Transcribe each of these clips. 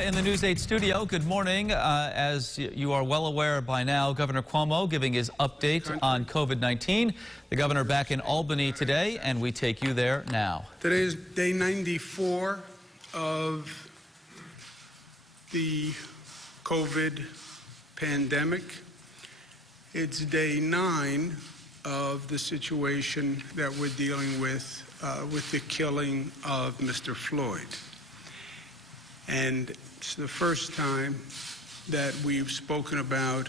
In the News 8 studio, good morning. As you are well aware by now, Governor Cuomo giving his update on COVID-19. The governor back in Albany today, and we take you there now. Today is day 94 of the COVID pandemic. It's day 9 of the situation that we're dealing with the killing of Mr. Floyd. And it's the first time that we've spoken about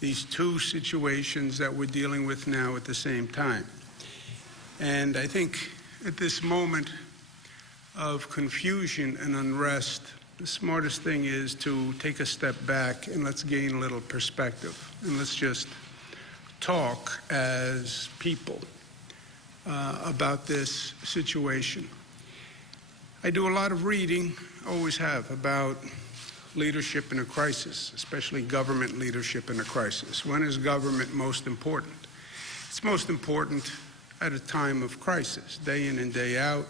these two situations that we're dealing with now at the same time. And I think at this moment of confusion and unrest, the smartest thing is to take a step back and let's gain a little perspective. And let's just talk as people about this situation. I do a lot of reading, always have, about leadership in a crisis, especially government leadership in a crisis. When is government most important? It's most important at a time of crisis, day in and day out.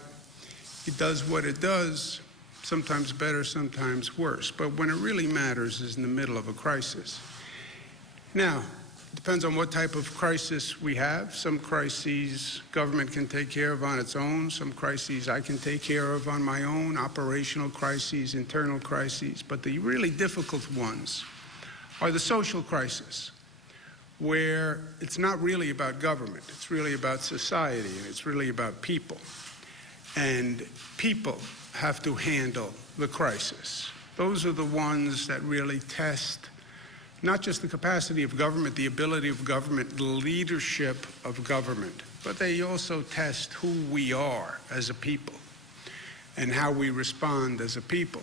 It does what it does, sometimes better, sometimes worse. But when it really matters is in the middle of a crisis. Now, it depends on what type of crisis we have. Some crises government can take care of on its own. Some crises I can take care of on my own, operational crises, internal crises. But the really difficult ones are the social crisis, where it's not really about government. It's really about society, and it's really about people. And people have to handle the crisis. Those are the ones that really test not just the capacity of government, the ability of government, the leadership of government, but they also test who we are as a people and how we respond as a people.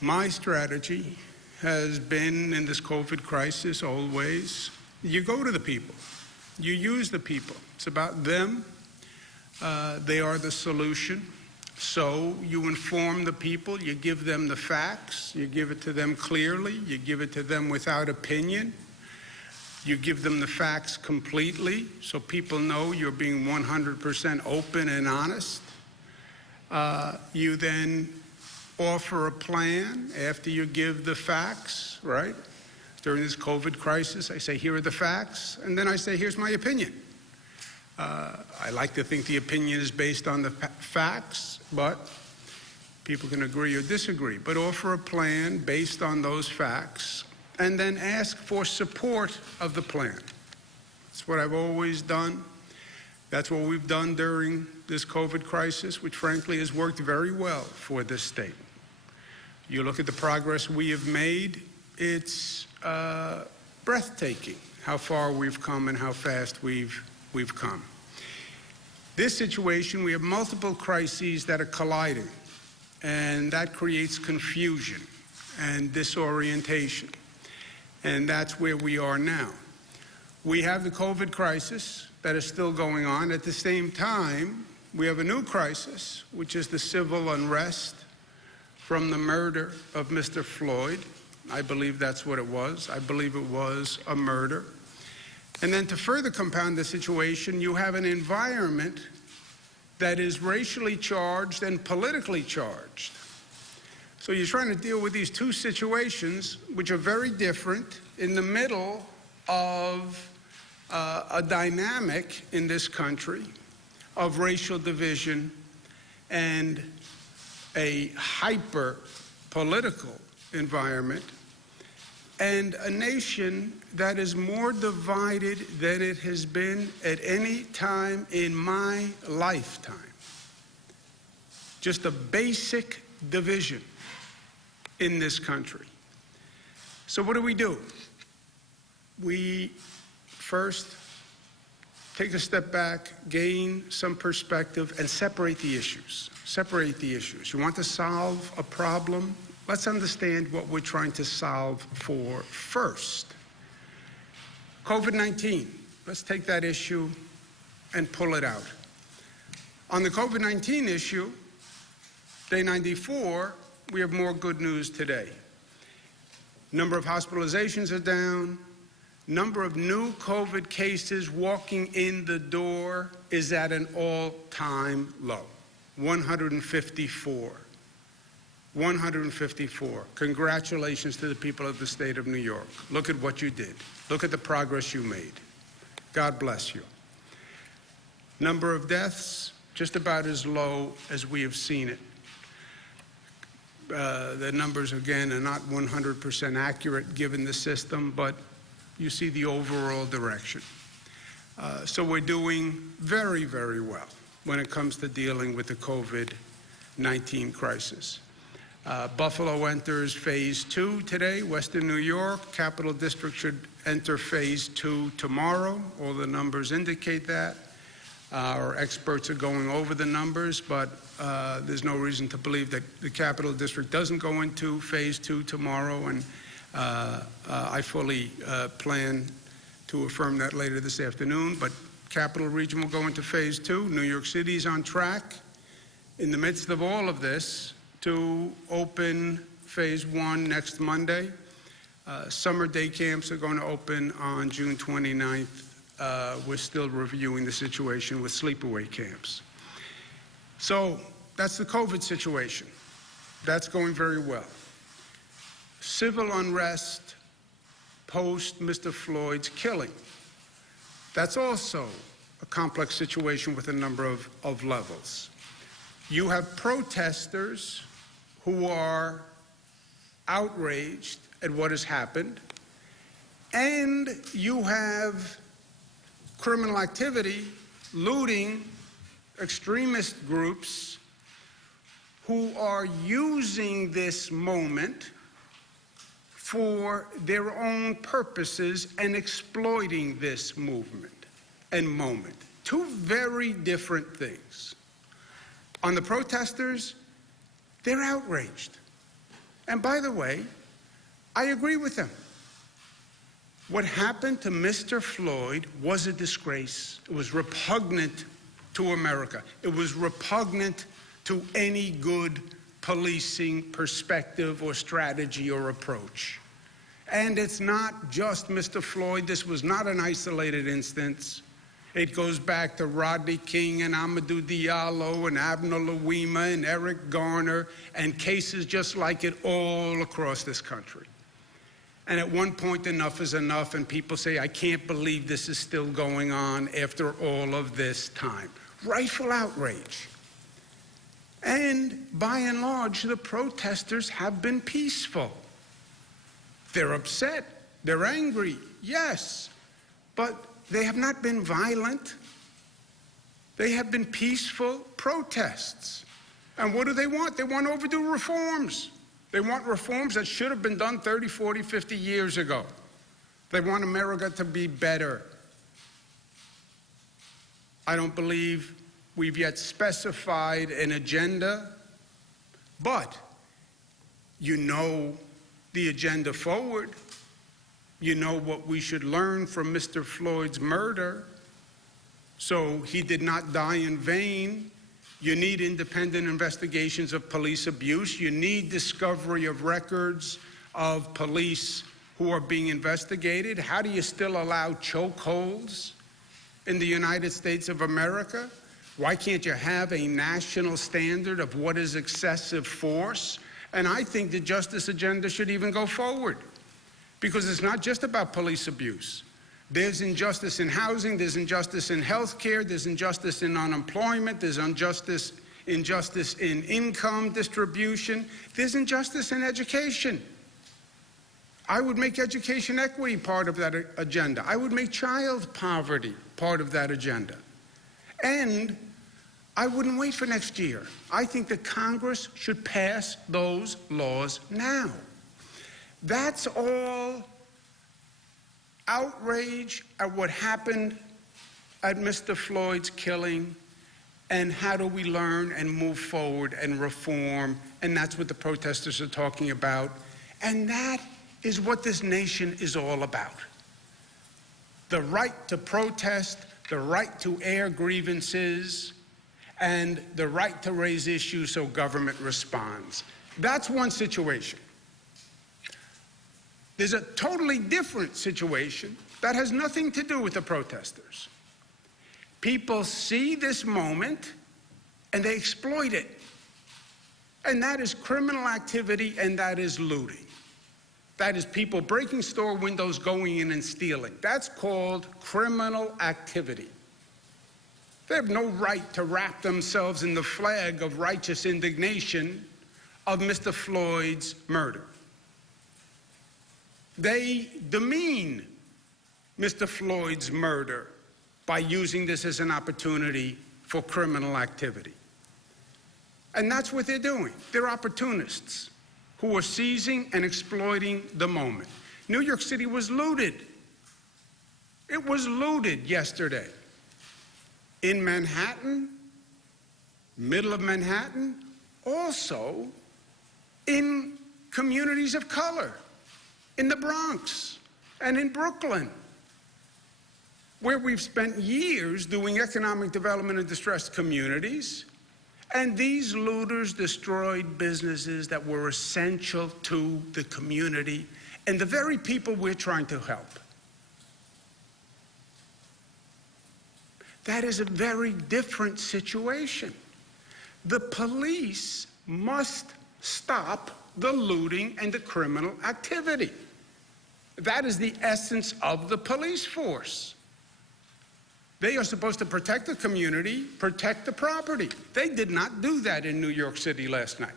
My strategy has been in this COVID crisis always, you go to the people, you use the people. It's about them. They are the solution. So you inform the people, you give them the facts, you give it to them clearly, you give it to them without opinion, you give them the facts completely so people know you're being 100% open and honest. You then offer a plan after you give the facts, right? During this COVID crisis, I say, here are the facts, and then I say, here's my opinion. I like to think the opinion is based on the facts, but people can agree or disagree. But offer a plan based on those facts and then ask for support of the plan. That's what I've always done. That's what we've done during this COVID crisis, which frankly has worked very well for this state. You look at the progress we have made, it's breathtaking how far we've come and how fast we've come. This situation, we have multiple crises that are colliding, and that creates confusion and disorientation, and that's where we are now. We have the COVID crisis that is still going on. At the same time, we have a new crisis, which is the civil unrest from the murder of Mr. Floyd. I believe that's what it was. I believe it was a murder. And then to further compound the situation, you have an environment that is racially charged and politically charged. So you're trying to deal with these two situations, which are very different, in the middle of a dynamic in this country of racial division and a hyper-political environment, and a nation that is more divided than it has been at any time in my lifetime. Just a basic division in this country. So what do? We first take a step back, gain some perspective, and separate the issues. Separate the issues. You want to solve a problem? Let's understand what we're trying to solve for first. COVID-19, let's take that issue and pull it out. On the COVID-19 issue, day 94, we have more good news today. Number of hospitalizations are down. Number of new COVID cases walking in the door is at an all-time low, 154. 154. Congratulations to the people of the state of New York. Look at what you did. Look at the progress you made. God bless you. Number of deaths, just about as low as we have seen it. The numbers, again, are not 100% accurate given the system, but you see the overall direction. So we're doing very, very well when it comes to dealing with the COVID-19 crisis. Buffalo enters phase 2 today. Western New York, Capital District should enter phase 2 tomorrow. All the numbers indicate that. Our experts are going over the numbers, but there's no reason to believe that the Capital District doesn't go into phase 2 tomorrow, and I fully plan to affirm that later this afternoon. But Capital Region will go into phase 2. New York City is on track in the midst of all of this to open phase 1 next Monday. Summer day camps are going to open on June 29th. We're still reviewing the situation with sleepaway camps. So that's the COVID situation. That's going very well. Civil unrest post Mr. Floyd's killing. That's also a complex situation with a number of levels. You have protesters who are outraged at what has happened, and you have criminal activity, looting, extremist groups who are using this moment for their own purposes and exploiting this movement and moment. Two very different things. On the protesters, they're outraged. And by the way, I agree with them. What happened to Mr. Floyd was a disgrace. It was repugnant to America. It was repugnant to any good policing perspective or strategy or approach. And it's not just Mr. Floyd. This was not an isolated instance. It goes back to Rodney King and Amadou Diallo and Abner Louima and Eric Garner and cases just like it all across this country. And at one point, enough is enough, and people say, I can't believe this is still going on after all of this time. Rightful outrage. And by and large, the protesters have been peaceful. They're upset, they're angry, yes, but they have not been violent. They have been peaceful protests. And what do they want? They want overdue reforms. They want reforms that should have been done 30, 40, 50 years ago. They want America to be better. I don't believe we've yet specified an agenda, but you know the agenda forward. You know what we should learn from Mr. Floyd's murder. So he did not die in vain. You need independent investigations of police abuse. You need discovery of records of police who are being investigated. How do you still allow chokeholds in the United States of America? Why can't you have a national standard of what is excessive force? And I think the justice agenda should even go forward, because it's not just about police abuse. There's injustice in housing, there's injustice in health care, there's injustice in unemployment, there's injustice in income distribution, there's injustice in education. I would make education equity part of that agenda. I would make child poverty part of that agenda. And I wouldn't wait for next year. I think that Congress should pass those laws now. That's all outrage at what happened at Mr. Floyd's killing, and how do we learn and move forward and reform, and that's what the protesters are talking about. And that is what this nation is all about. The right to protest, the right to air grievances, and the right to raise issues so government responds. That's one situation. There's a totally different situation that has nothing to do with the protesters. People see this moment and they exploit it. And that is criminal activity, and that is looting. That is people breaking store windows, going in and stealing. That's called criminal activity. They have no right to wrap themselves in the flag of righteous indignation of Mr. Floyd's murder. They demean Mr. Floyd's murder by using this as an opportunity for criminal activity. And that's what they're doing. They're opportunists who are seizing and exploiting the moment. New York City was looted. It was looted yesterday. In Manhattan, middle of Manhattan, also in communities of color, in the Bronx and in Brooklyn, where we've spent years doing economic development in distressed communities. And these looters destroyed businesses that were essential to the community and the very people we're trying to help. That is a very different situation. The police must stop the looting and the criminal activity. That is the essence of the police force. They are supposed to protect the community, protect the property. They did not do that in New York City last night.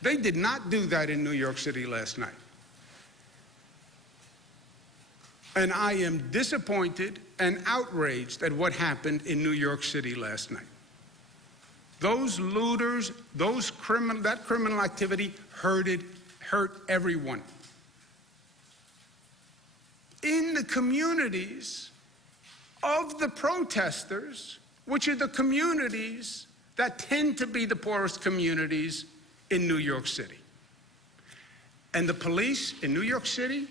They did not do that in New York City last night. And I am disappointed and outraged at what happened in New York City last night. Those looters, that criminal activity hurt everyone. In the communities of the protesters, which are the communities that tend to be the poorest communities in New York City. And the police in New York City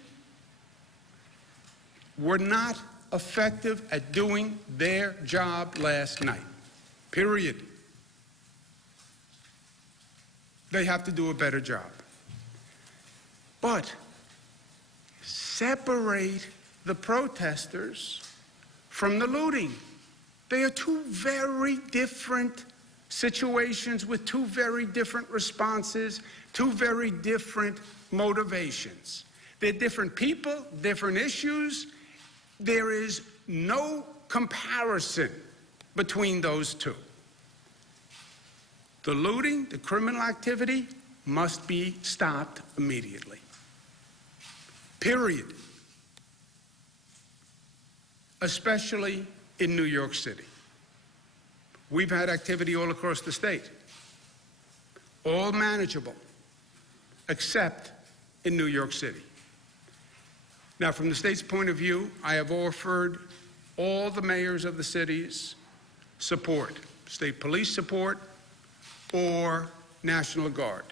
were not effective at doing their job last night, period. They have to do a better job. But separate the protesters from the looting. They are two very different situations with two very different responses, two very different motivations. They're different people, different issues. There is no comparison between those two. The looting, the criminal activity, must be stopped immediately. Period. Especially in New York City. We've had activity all across the state, all manageable, except in New York City. Now, from the state's point of view, I have offered all the mayors of the cities support, state police support, or National Guard,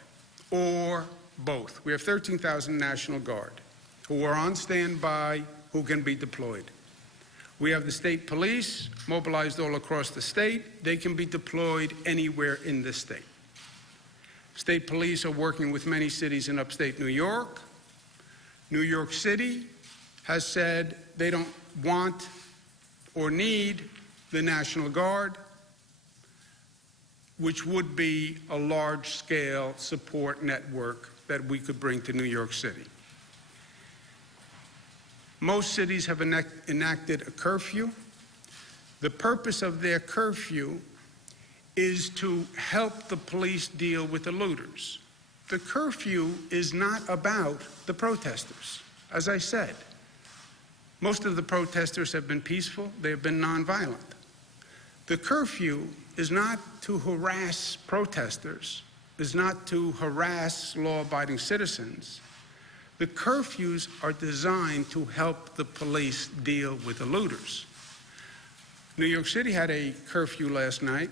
or both. We have 13,000 National Guard who are on standby, who can be deployed. We have the state police mobilized all across the state. They can be deployed anywhere in the state. State police are working with many cities in upstate New York. New York City has said they don't want or need the National Guard, which would be a large-scale support network that we could bring to New York City. Most cities have enacted a curfew. The purpose of their curfew is to help the police deal with the looters. The curfew is not about the protesters. As I said, most of the protesters have been peaceful. They have been nonviolent. The curfew is not to harass protesters, is not to harass law-abiding citizens. The curfews are designed to help the police deal with the looters. New York City had a curfew last night.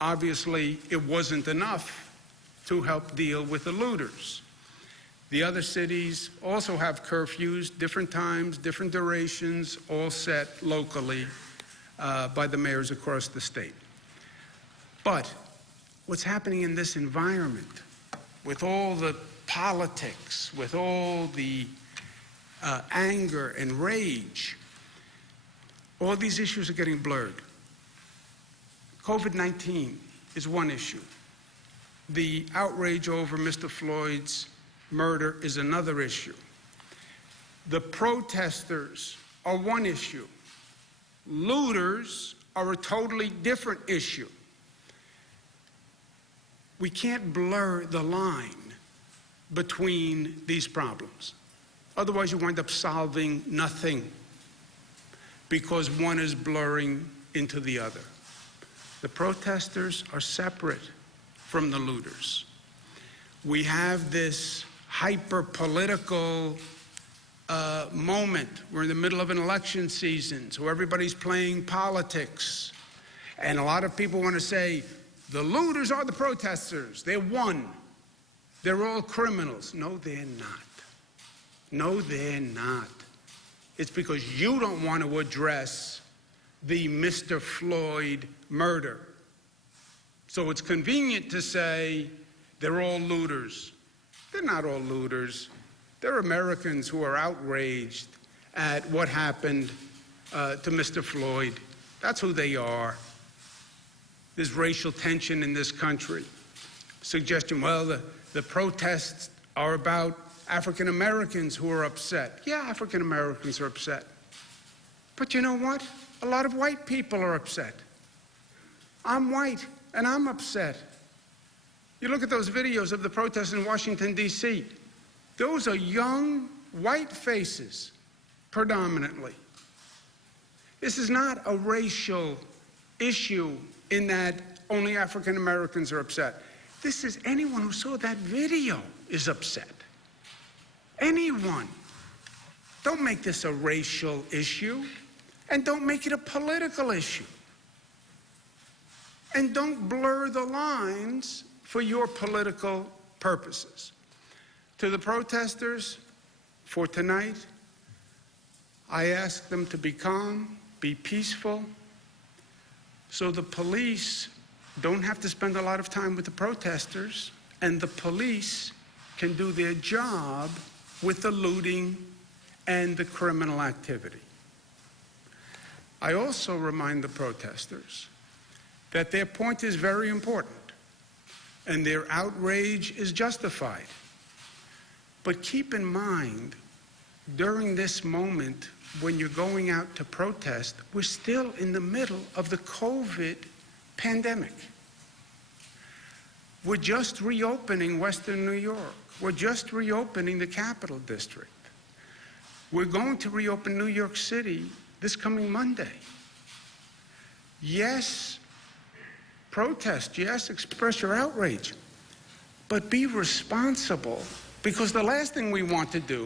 Obviously, it wasn't enough to help deal with the looters. The other cities also have curfews, different times, different durations, all set locally by the mayors across the state. But what's happening in this environment, with all the politics, with all the anger and rage, all these issues are getting blurred. COVID-19 is one issue. The outrage over Mr. Floyd's murder is another issue. The protesters are one issue. Looters are a totally different issue. We can't blur the line between these problems. Otherwise, you wind up solving nothing because one is blurring into the other. The protesters are separate from the looters. We have this hyper-political moment. We're in the middle of an election season, so everybody's playing politics. And a lot of people want to say, the looters are the protesters. They're one. They're all criminals. No, they're not. No, they're not. It's because you don't want to address the Mr. Floyd murder. So it's convenient to say they're all looters. They're not all looters. They're Americans who are outraged at what happened to Mr. Floyd. That's who they are. There's racial tension in this country. Suggestion, well, the protests are about African Americans who are upset. Yeah, African Americans are upset. But you know what? A lot of white people are upset. I'm white, and I'm upset. You look at those videos of the protests in Washington, D.C. Those are young, white faces, predominantly. This is not a racial issue in that only African Americans are upset. This is anyone who saw that video is upset. Anyone. Don't make this a racial issue, and don't make it a political issue. And don't blur the lines for your political purposes. To the protesters, for tonight, I ask them to be calm, be peaceful, so the police don't have to spend a lot of time with the protesters, and the police can do their job with the looting and the criminal activity. I also remind the protesters that their point is very important, and their outrage is justified. But keep in mind, during this moment, when you're going out to protest, we're still in the middle of the COVID pandemic. We're just reopening Western New York. We're just reopening the Capital District. We're going to reopen New York City this coming Monday. Yes, protest, yes, express your outrage, but be responsible, because the last thing we want to do